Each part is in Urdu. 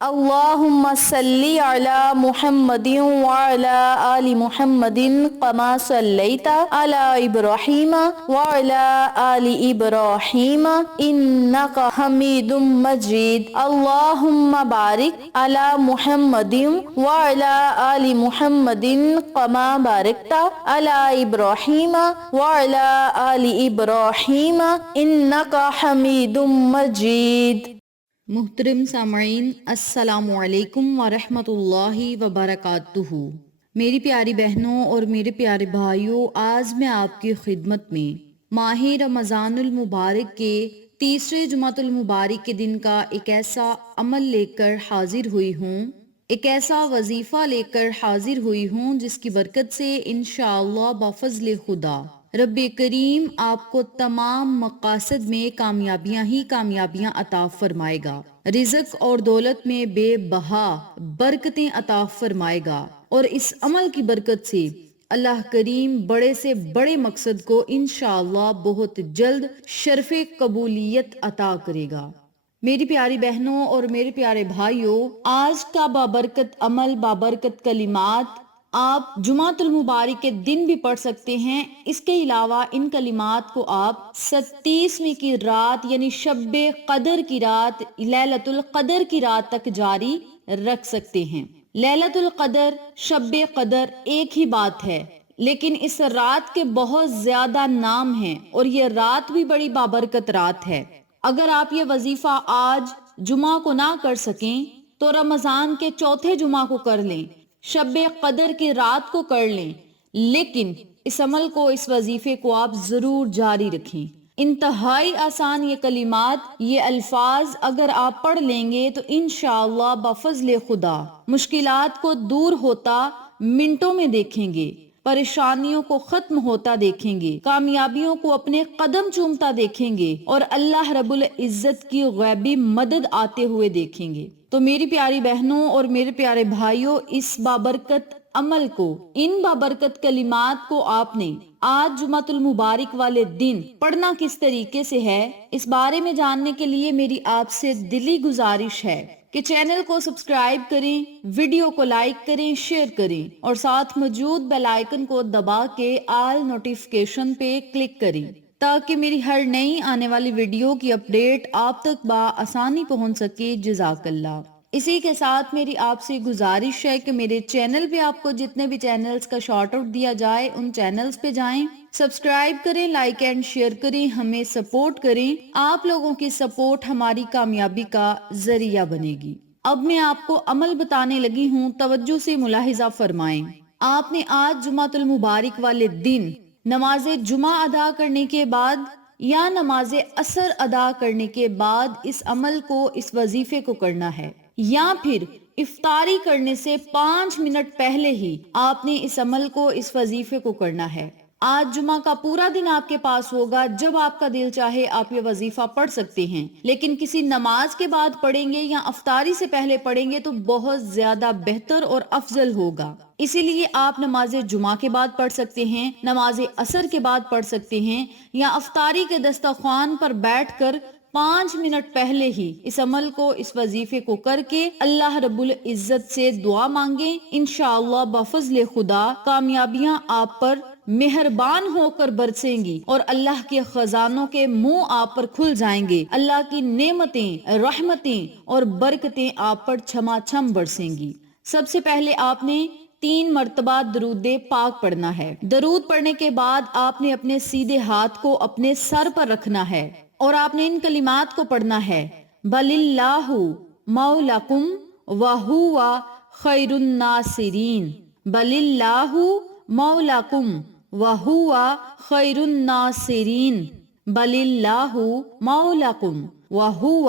اللهم صل على محمد وعلى آل محمد كما صليت على إبراهيم وعلى آل إبراهيم إنك حميد مجيد. اللهم بارك على محمد وعلى آل محمد كما باركت على إبراهيم وعلى آل إبراهيم إنك حميد مجيد. محترم سامعین، السلام علیکم ورحمۃ اللہ وبرکاتہ۔ میری پیاری بہنوں اور میرے پیارے بھائیوں، آج میں آپ کی خدمت میں ماہ رمضان المبارک کے تیسرے جمعۃ المبارک کے دن کا ایک ایسا عمل لے کر حاضر ہوئی ہوں، ایک ایسا وظیفہ لے کر حاضر ہوئی ہوں جس کی برکت سے انشاءاللہ بفضل خدا رب کریم آپ کو تمام مقاصد میں کامیابیاں ہی کامیابیاں عطا فرمائے گا، رزق اور دولت میں بے بہا برکتیں عطا فرمائے گا، اور اس عمل کی برکت سے اللہ کریم بڑے سے بڑے مقصد کو انشاءاللہ بہت جلد شرف قبولیت عطا کرے گا۔ میری پیاری بہنوں اور میرے پیارے بھائیوں، آج کا بابرکت عمل، بابرکت کلمات آپ جمعۃ المبارک کے دن بھی پڑھ سکتے ہیں۔ اس کے علاوہ ان کلمات کو آپ 37ویں کی رات یعنی شب قدر کی رات، لیلۃ القدر کی رات تک جاری رکھ سکتے ہیں۔ لیلۃ القدر، شب قدر ایک ہی بات ہے، لیکن اس رات کے بہت زیادہ نام ہیں اور یہ رات بھی بڑی بابرکت رات ہے۔ اگر آپ یہ وظیفہ آج جمعہ کو نہ کر سکیں تو رمضان کے چوتھے جمعہ کو کر لیں، شب قدر کی رات کو کر لیں، لیکن اس عمل کو، اس وظیفے کو آپ ضرور جاری رکھیں۔ انتہائی آسان یہ کلمات، یہ الفاظ اگر آپ پڑھ لیں گے تو انشاءاللہ بفضل خدا مشکلات کو دور ہوتا منٹوں میں دیکھیں گے، پریشانیوں کو ختم ہوتا دیکھیں گے، کامیابیوں کو اپنے قدم چومتا دیکھیں گے، اور اللہ رب العزت کی غیبی مدد آتے ہوئے دیکھیں گے۔ تو میری پیاری بہنوں اور میرے پیارے بھائیوں، اس بابرکت عمل کو، ان بابرکت کلمات کو آپ نے آج جمعۃ المبارک والے دن پڑھنا کس طریقے سے ہے، اس بارے میں جاننے کے لیے میری آپ سے دلی گزارش ہے کہ چینل کو سبسکرائب کریں، ویڈیو کو لائک کریں، شیئر کریں، اور ساتھ موجود بیل آئیکن کو دبا کے آل نوٹیفیکیشن پہ کلک کریں تاکہ میری ہر نئی آنے والی ویڈیو کی اپڈیٹ آپ تک بآسانی پہنچ سکے۔ جزاک اللہ۔ اسی کے ساتھ میری آپ سے گزارش ہے کہ میرے چینل پہ آپ کو جتنے بھی چینلز کا شارٹ آؤٹ دیا جائے ان چینلز پہ جائیں، سبسکرائب کریں، لائک اینڈ شیئر کریں، ہمیں سپورٹ کریں۔ آپ لوگوں کی سپورٹ ہماری کامیابی کا ذریعہ بنے گی۔ اب میں آپ کو عمل بتانے لگی ہوں، توجہ سے ملاحظہ فرمائیں۔ آپ نے آج جمعۃ المبارک والے دن نماز جمعہ ادا کرنے کے بعد یا نماز عصر ادا کرنے کے بعد اس عمل کو، اس وظیفے کو کرنا ہے، یا پھر افطاری کرنے سے 5 منٹ پہلے ہی آپ نے اس عمل کو، اس وظیفے کو کرنا ہے۔ آج جمعہ کا پورا دن آپ کے پاس ہوگا، جب آپ کا دل چاہے آپ یہ وظیفہ پڑھ سکتے ہیں، لیکن کسی نماز کے بعد پڑھیں گے یا افطاری سے پہلے پڑھیں گے تو بہت زیادہ بہتر اور افضل ہوگا۔ اسی لیے آپ نماز جمعہ کے بعد پڑھ سکتے ہیں، نماز عصر کے بعد پڑھ سکتے ہیں، یا افطاری کے دسترخوان پر بیٹھ کر 5 منٹ پہلے ہی اس عمل کو، اس وظیفے کو کر کے اللہ رب العزت سے دعا مانگیں۔ انشاءاللہ بفضل خدا کامیابیاں آپ پر مہربان ہو کر برسیں گی اور اللہ کے خزانوں کے منہ آپ پر کھل جائیں گے، اللہ کی نعمتیں، رحمتیں اور برکتیں آپ پر چھما چھم برسیں گی۔ سب سے پہلے آپ نے 3 مرتبہ درود پاک پڑھنا ہے۔ درود پڑھنے کے بعد آپ نے اپنے سیدھے ہاتھ کو اپنے سر پر رکھنا ہے اور آپ نے ان کلمات کو پڑھنا ہے: بل اللہ مولاکم وہو خیر الناصرین، بل اللہ مولاکم وہو خیر الناصرین، بل اللہ مولاکم وہو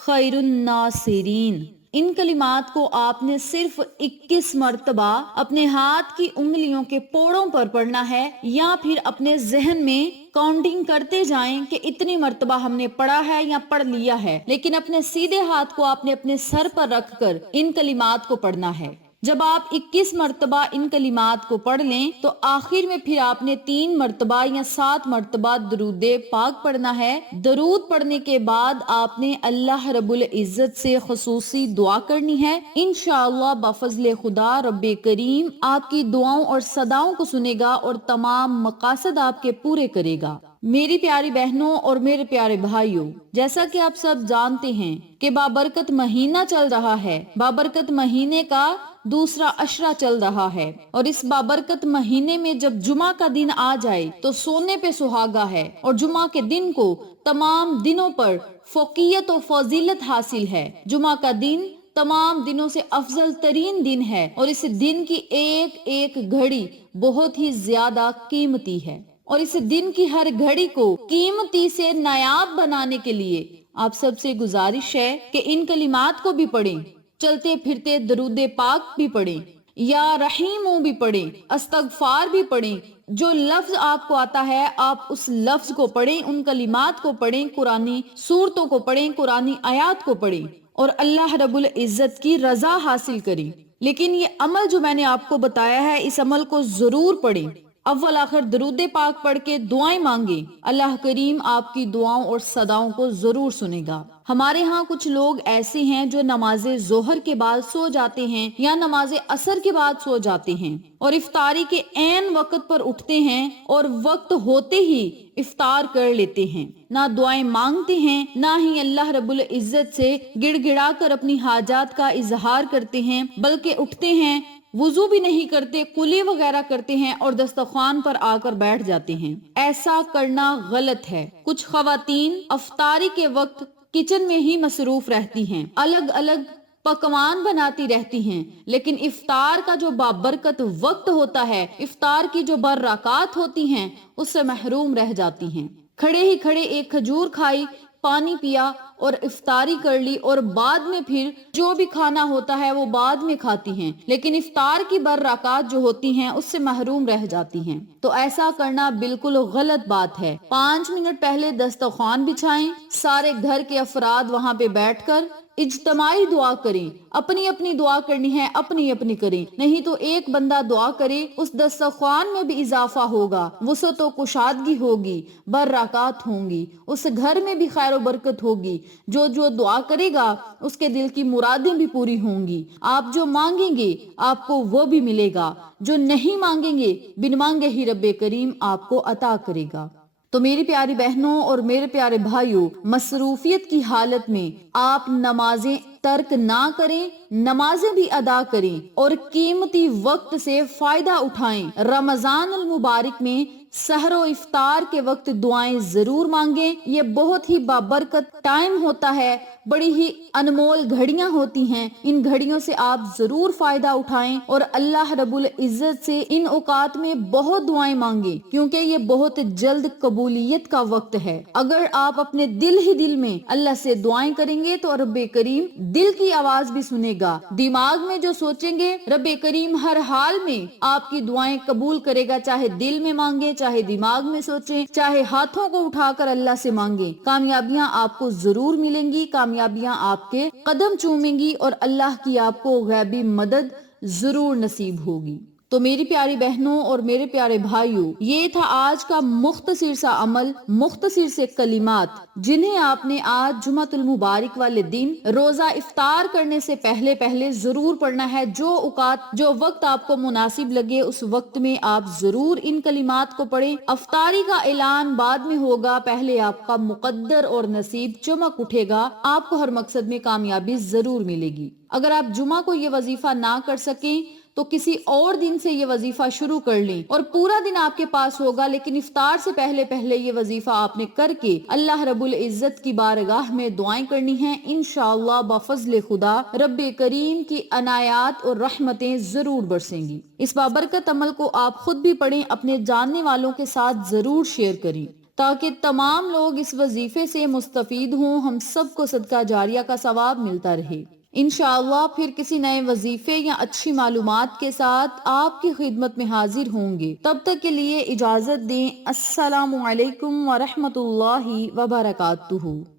خیر الناصرین۔ ان کلمات کو آپ نے صرف 21 مرتبہ اپنے ہاتھ کی انگلیوں کے پوڑوں پر پڑھنا ہے، یا پھر اپنے ذہن میں کاؤنٹنگ کرتے جائیں کہ اتنی مرتبہ ہم نے پڑھا ہے یا پڑھ لیا ہے، لیکن اپنے سیدھے ہاتھ کو آپ نے اپنے سر پر رکھ کر ان کلمات کو پڑھنا ہے۔ جب آپ 21 مرتبہ ان کلمات کو پڑھ لیں تو آخر میں پھر آپ نے 3 مرتبہ یا 7 مرتبہ درود پاک پڑھنا ہے۔ درود پڑھنے کے بعد آپ نے اللہ رب العزت سے خصوصی دعا کرنی ہے۔ انشاءاللہ بفضل خدا رب کریم آپ کی دعاؤں اور صداؤں کو سنے گا اور تمام مقاصد آپ کے پورے کرے گا۔ میری پیاری بہنوں اور میرے پیارے بھائیوں، جیسا کہ آپ سب جانتے ہیں کہ بابرکت مہینہ چل رہا ہے، بابرکت مہینے کا دوسرا عشرہ چل رہا ہے، اور اس بابرکت مہینے میں جب جمعہ کا دن آ جائے تو سونے پہ سہاگا ہے، اور جمعہ کے دن کو تمام دنوں پر فوقیت و فضیلت حاصل ہے۔ جمعہ کا دن تمام دنوں سے افضل ترین دن ہے، اور اس دن کی ایک ایک گھڑی بہت ہی زیادہ قیمتی ہے، اور اس دن کی ہر گھڑی کو قیمتی سے نایاب بنانے کے لیے آپ سب سے گزارش ہے کہ ان کلمات کو بھی پڑھیں، چلتے پھرتے درود پاک بھی پڑھیں، یا رحیموں بھی پڑھیں، استغفار بھی پڑھیں۔ جو لفظ آپ کو آتا ہے آپ اس لفظ کو پڑھیں، ان کلمات کو پڑھیں، قرآنی سورتوں کو پڑھیں، قرآنی آیات کو پڑھیں، اور اللہ رب العزت کی رضا حاصل کریں۔ لیکن یہ عمل جو میں نے آپ کو بتایا ہے، اس عمل کو ضرور پڑھیں۔ اول آخر درود پاک پڑھ کے دعائیں مانگیں، اللہ کریم آپ کی دعاؤں اور صداؤں کو ضرور سنے گا۔ ہمارے ہاں کچھ لوگ ایسے ہیں جو نماز ظہر کے بعد سو جاتے ہیں یا نماز عصر کے بعد سو جاتے ہیں، اور افطاری کے عین وقت پر اٹھتے ہیں اور وقت ہوتے ہی افطار کر لیتے ہیں، نہ دعائیں مانگتے ہیں، نہ ہی اللہ رب العزت سے گڑ گڑا کر اپنی حاجات کا اظہار کرتے ہیں، بلکہ اٹھتے ہیں، وضو بھی نہیں کرتے، کلی وغیرہ کرتے ہیں اور دسترخوان پر آ کر بیٹھ جاتے ہیں۔ ایسا کرنا غلط ہے۔ کچھ خواتین افطاری کے وقت کچن میں ہی مصروف رہتی ہیں، الگ الگ پکوان بناتی رہتی ہیں، لیکن افطار کا جو بابرکت وقت ہوتا ہے، افطار کی جو برکات ہوتی ہیں، اس سے محروم رہ جاتی ہیں۔ کھڑے ہی کھڑے ایک کھجور کھائی، پانی پیا اور افطاری کر لی، اور بعد میں پھر جو بھی کھانا ہوتا ہے وہ بعد میں کھاتی ہیں، لیکن افطار کی برکات جو ہوتی ہیں اس سے محروم رہ جاتی ہیں۔ تو ایسا کرنا بالکل غلط بات ہے۔ 5 منٹ پہلے دسترخوان بچھائیں، سارے گھر کے افراد وہاں پہ بیٹھ کر اجتماعی دعا کریں، اپنی اپنی دعا کرنی ہے، اپنی اپنی کریں، نہیں تو ایک بندہ دعا کرے اس دسترخوان میں بھی اضافہ ہوگا، وسعت و کشادگی ہوگی، برکات ہوں گی، اس گھر میں بھی خیر و برکت ہوگی۔ جو جو دعا کرے گا اس کے دل کی مرادیں بھی پوری ہوں گی، آپ جو مانگیں گے آپ کو وہ بھی ملے گا، جو نہیں مانگیں گے بن مانگے ہی رب کریم آپ کو عطا کرے گا۔ تو میری پیاری بہنوں اور میرے پیارے بھائیوں، مصروفیت کی حالت میں آپ نمازیں ترک نہ کریں، نمازیں بھی ادا کریں اور قیمتی وقت سے فائدہ اٹھائیں۔ رمضان المبارک میں سحر و افطار کے وقت دعائیں ضرور مانگیں، یہ بہت ہی بابرکت ٹائم ہوتا ہے، بڑی ہی انمول گھڑیاں ہوتی ہیں، ان گھڑیوں سے آپ ضرور فائدہ اٹھائیں اور اللہ رب العزت سے ان اوقات میں بہت دعائیں مانگیں، کیونکہ یہ بہت جلد قبولیت کا وقت ہے۔ اگر آپ اپنے دل ہی دل میں اللہ سے دعائیں کریں گے تو رب کریم دل کی آواز بھی سنے گا، دماغ میں جو سوچیں گے رب کریم ہر حال میں آپ کی دعائیں قبول کرے گا، چاہے دل میں مانگیں، چاہے دماغ میں سوچیں، چاہے ہاتھوں کو اٹھا کر اللہ سے مانگیں، کامیابیاں آپ کو ضرور ملیں گی، کامیابیاں آپ کے قدم چومیں گی اور اللہ کی آپ کو غیبی مدد ضرور نصیب ہوگی۔ تو میری پیاری بہنوں اور میرے پیارے بھائیوں، یہ تھا آج کا مختصر سا عمل، مختصر سے کلمات، جنہیں آپ نے آج جمعۃ المبارک والے دن روزہ افطار کرنے سے پہلے پہلے ضرور پڑھنا ہے۔ جو وقت آپ کو مناسب لگے اس وقت میں آپ ضرور ان کلمات کو پڑھیں۔ افطاری کا اعلان بعد میں ہوگا، پہلے آپ کا مقدر اور نصیب چمک اٹھے گا، آپ کو ہر مقصد میں کامیابی ضرور ملے گی۔ اگر آپ جمعہ کو یہ وظیفہ نہ کر سکیں تو کسی اور دن سے یہ وظیفہ شروع کر لیں اور پورا دن آپ کے پاس ہوگا، لیکن افطار سے پہلے پہلے یہ وظیفہ آپ نے کر کے اللہ رب العزت کی بارگاہ میں دعائیں کرنی ہیں۔ انشاءاللہ بفضل خدا رب کریم کی عنایات اور رحمتیں ضرور برسیں گی۔ اس بابرکت عمل کو آپ خود بھی پڑھیں، اپنے جاننے والوں کے ساتھ ضرور شیئر کریں تاکہ تمام لوگ اس وظیفے سے مستفید ہوں، ہم سب کو صدقہ جاریہ کا ثواب ملتا رہے۔ انشاءاللہ پھر کسی نئے وظیفے یا اچھی معلومات کے ساتھ آپ کی خدمت میں حاضر ہوں گے، تب تک کے لیے اجازت دیں۔ السلام علیکم ورحمۃ اللہ وبرکاتہ۔